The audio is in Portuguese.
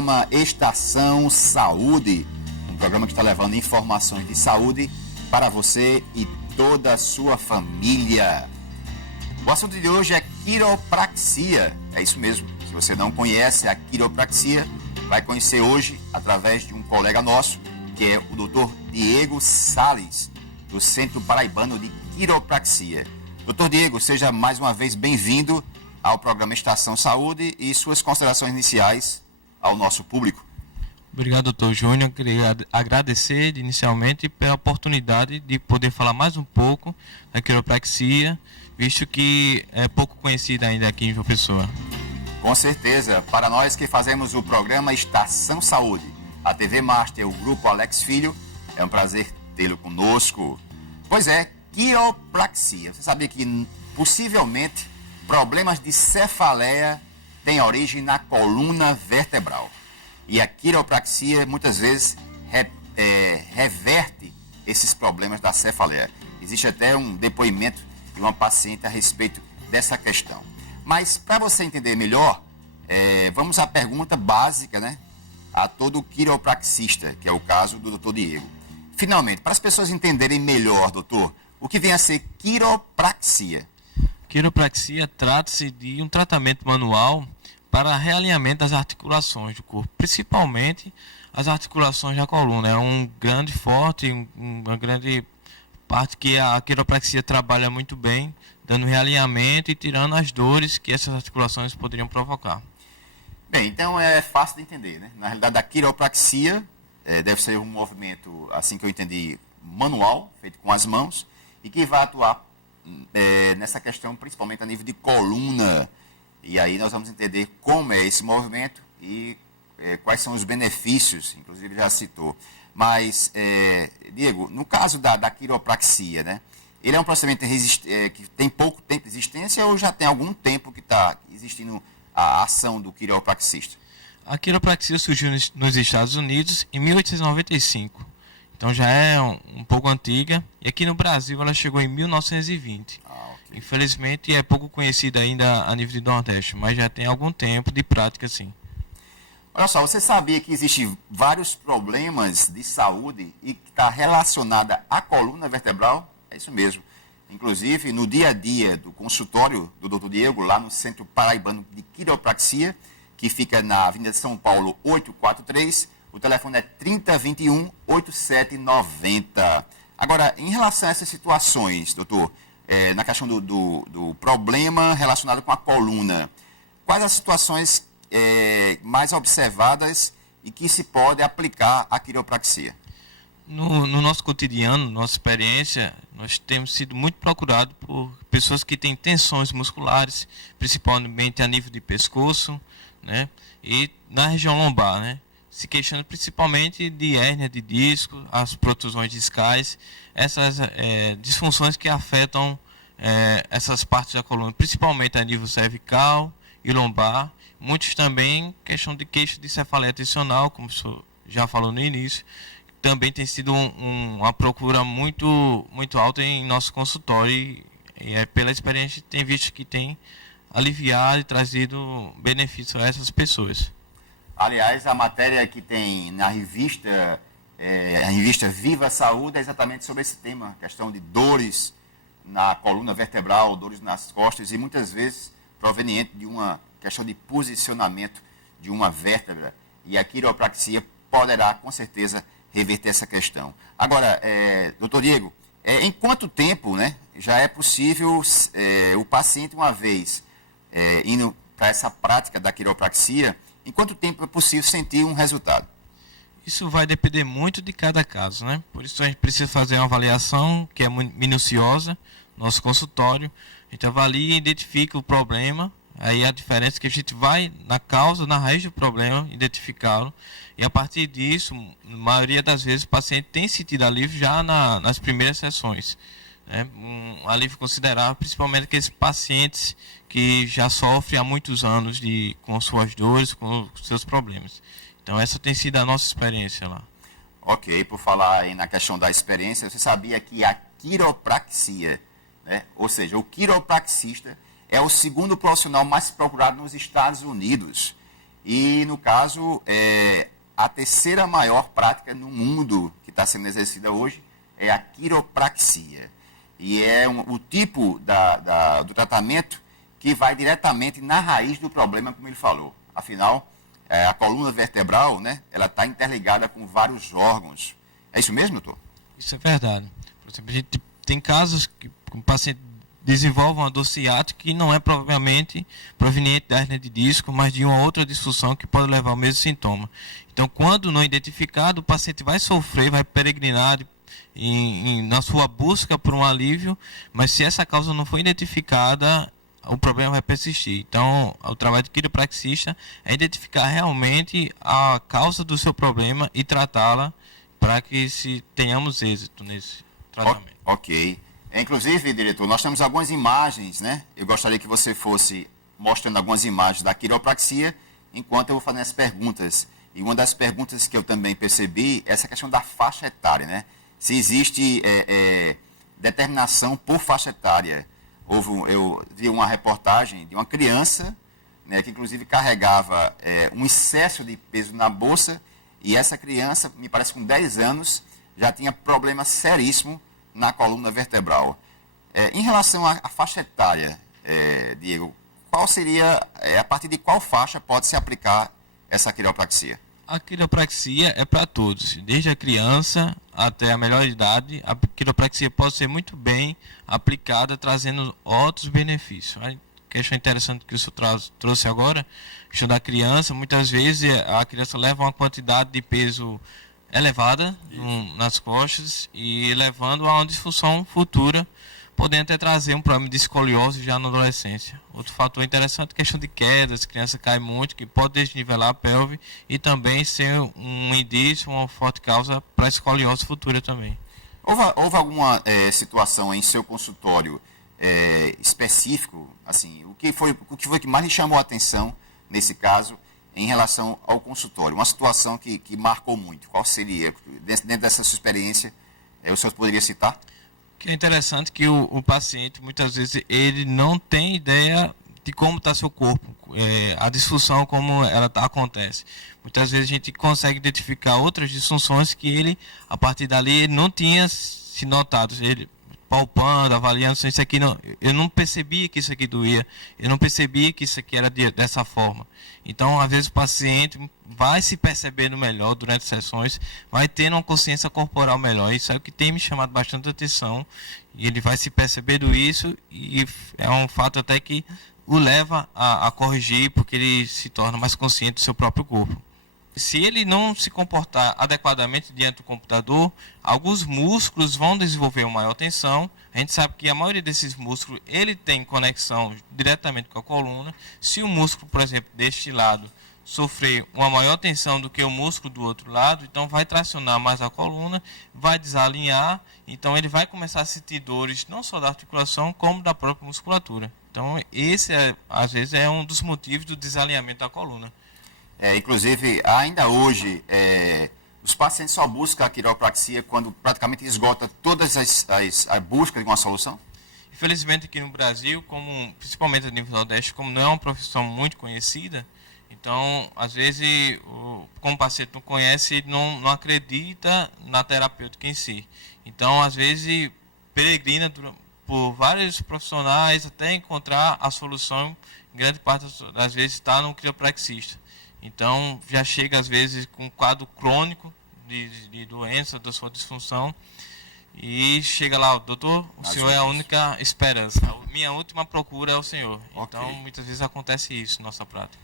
programa Estação Saúde, um programa que está levando informações de saúde para você e toda a sua família. O assunto de hoje é quiropraxia. É isso mesmo. Se você não conhece a quiropraxia, vai conhecer hoje através de um colega nosso, que é o Dr. Diego Salles, do Centro Paraibano de Quiropraxia. Dr. Diego, seja mais uma vez bem-vindo ao programa Estação Saúde e suas considerações iniciais ao nosso público. Obrigado, doutor Júnior. Queria agradecer inicialmente pela oportunidade de poder falar mais um pouco da quiropraxia, visto que é pouco conhecida ainda aqui em João Pessoa. Com certeza, para nós que fazemos o programa Estação Saúde, a TV Master, o Grupo Alex Filho, é um prazer tê-lo conosco. Pois é, quiropraxia. Você sabia que possivelmente problemas de cefaleia têm origem na coluna vertebral. E a quiropraxia muitas vezes reverte esses problemas da cefaleia. Existe até um depoimento de uma paciente a respeito dessa questão. Mas para você entender melhor, vamos à pergunta básica, né? A todo quiropraxista, que é o caso do Dr. Diego. Finalmente, para as pessoas entenderem melhor, doutor, o que vem a ser quiropraxia? Quiropraxia trata-se de um tratamento manual para realinhamento das articulações do corpo, principalmente as articulações da coluna. É um grande forte, uma grande parte que a quiropraxia trabalha muito bem, dando realinhamento e tirando as dores que essas articulações poderiam provocar. Bem, então é fácil de entender, né? Na realidade, a quiropraxia deve ser um movimento, assim que eu entendi, manual, feito com as mãos, e que vai atuar nessa questão, principalmente a nível de coluna. E aí nós vamos entender como é esse movimento e quais são os benefícios, inclusive já citou. Mas, Diego, no caso da quiropraxia, né, ele é um procedimento que tem pouco tempo de existência ou já tem algum tempo que está existindo a ação do quiropraxista? A quiropraxia surgiu nos Estados Unidos em 1895. Então já é um pouco antiga, e aqui no Brasil ela chegou em 1920. Okay. Infelizmente é pouco conhecida ainda a nível do Nordeste, mas já tem algum tempo de prática, sim. Olha só, você sabia que existem vários problemas de saúde e que está relacionada à coluna vertebral? É isso mesmo. Inclusive, no dia a dia do consultório do Dr. Diego, lá no Centro Paraibano de Quiropraxia, que fica na Avenida de São Paulo 843, o telefone é 3021-8790. Agora, em relação a essas situações, doutor, na questão do problema relacionado com a coluna, quais as situações mais observadas e que se pode aplicar a quiropraxia? No nosso cotidiano, nossa experiência, nós temos sido muito procurados por pessoas que têm tensões musculares, principalmente a nível de pescoço, né, e na região lombar, né, se queixando principalmente de hérnia de disco, as protusões discais, essas disfunções que afetam essas partes da coluna, principalmente a nível cervical e lombar. Muitos também queixam de queixa de cefaleia tensional, como o senhor já falou no início. Também tem sido uma procura muito, muito alta em nosso consultório e pela experiência tem visto que tem aliviado e trazido benefício a essas pessoas. Aliás, a matéria que tem na revista, a revista Viva Saúde, é exatamente sobre esse tema, questão de dores na coluna vertebral, dores nas costas e muitas vezes proveniente de uma questão de posicionamento de uma vértebra. E a quiropraxia poderá, com certeza, reverter essa questão. Agora, doutor Diego, em quanto tempo, né, já é possível o paciente, uma vez indo para essa prática da quiropraxia, em quanto tempo é possível sentir um resultado? Isso vai depender muito de cada caso, né? Por isso a gente precisa fazer uma avaliação que é minuciosa, nosso consultório. A gente avalia e identifica o problema. Aí a diferença é que a gente vai na causa, na raiz do problema, identificá-lo. E a partir disso, na maioria das vezes, o paciente tem sentido alívio já nas primeiras sessões. Né? Um alívio considerável, principalmente aqueles pacientes que já sofrem há muitos anos com suas dores, com seus problemas. Então essa tem sido a nossa experiência lá. Ok, por falar aí na questão da experiência, você sabia que a quiropraxia, né, ou seja, o quiropraxista é o segundo profissional mais procurado nos Estados Unidos. E, no caso, a terceira maior prática no mundo que está sendo exercida hoje é a quiropraxia. E é o tipo do tratamento que vai diretamente na raiz do problema, como ele falou. Afinal, a coluna vertebral, né, ela está interligada com vários órgãos. É isso mesmo, doutor? Isso é verdade. Por exemplo, a gente tem casos que o paciente desenvolve uma dor ciática que não é provavelmente proveniente da hérnia de disco, mas de uma outra disfunção que pode levar ao mesmo sintoma. Então, quando não identificado, o paciente vai sofrer, vai peregrinar na sua busca por um alívio, mas se essa causa não for identificada, o problema vai persistir. Então, o trabalho de quiropraxista é identificar realmente a causa do seu problema e tratá-la para que tenhamos êxito nesse tratamento. Ok. Inclusive, diretor, nós temos algumas imagens, né? Eu gostaria que você fosse mostrando algumas imagens da quiropraxia, enquanto eu vou fazendo as perguntas. E uma das perguntas que eu também percebi é essa questão da faixa etária, né? Se existe determinação por faixa etária. Eu vi uma reportagem de uma criança, né, que inclusive carregava um excesso de peso na bolsa, e essa criança, me parece com 10 anos, já tinha problema seríssimo na coluna vertebral. Em relação à faixa etária, Diego, qual seria, a partir de qual faixa pode se aplicar essa quiropraxia? A quiropraxia é para todos, desde a criança até a melhor idade. A quiropraxia pode ser muito bem aplicada, trazendo outros benefícios. A questão interessante que o senhor trouxe agora, a questão da criança, muitas vezes a criança leva uma quantidade de peso elevada nas costas e levando a uma disfunção futura, podendo até trazer um problema de escoliose já na adolescência. Outro fator interessante é a questão de quedas, a criança cai muito, que pode desnivelar a pelve e também ser um indício, uma forte causa para a escoliose futura também. Houve alguma situação em seu consultório específico, assim, o que foi que mais lhe chamou a atenção nesse caso em relação ao consultório? Uma situação que marcou muito. Qual seria, dentro dessa sua experiência, o senhor poderia citar? Que é interessante que o paciente, muitas vezes, ele não tem ideia de como está seu corpo, a disfunção, como ela acontece. Muitas vezes a gente consegue identificar outras disfunções que ele, a partir dali, não tinha se notado. Ele palpando, avaliando, isso aqui não, eu não percebia que isso aqui doía, eu não percebia que isso aqui era dessa forma. Então, às vezes o paciente vai se percebendo melhor durante sessões, vai tendo uma consciência corporal melhor. Isso é o que tem me chamado bastante atenção, e ele vai se percebendo isso, e é um fato até que o leva a corrigir, porque ele se torna mais consciente do seu próprio corpo. Se ele não se comportar adequadamente diante do computador, alguns músculos vão desenvolver uma maior tensão. A gente sabe que a maioria desses músculos ele tem conexão diretamente com a coluna. Se o músculo, por exemplo, deste lado sofrer uma maior tensão do que o músculo do outro lado, então vai tracionar mais a coluna, vai desalinhar, então ele vai começar a sentir dores não só da articulação como da própria musculatura. Então esse às vezes é um dos motivos do desalinhamento da coluna. Inclusive, ainda hoje, os pacientes só buscam a quiropraxia quando praticamente esgota todas as buscas de uma solução? Infelizmente, aqui no Brasil, principalmente a nível do Nordeste, como não é uma profissão muito conhecida, então, às vezes, como o paciente não conhece, ele não acredita na terapêutica em si. Então, às vezes, peregrina por vários profissionais até encontrar a solução, em grande parte das vezes está no quiropraxista. Então, já chega às vezes com um quadro crônico de doença, da sua disfunção, e chega lá, doutor, o senhor é a única esperança. A minha última procura é o senhor. Okay. Então, muitas vezes acontece isso na nossa prática.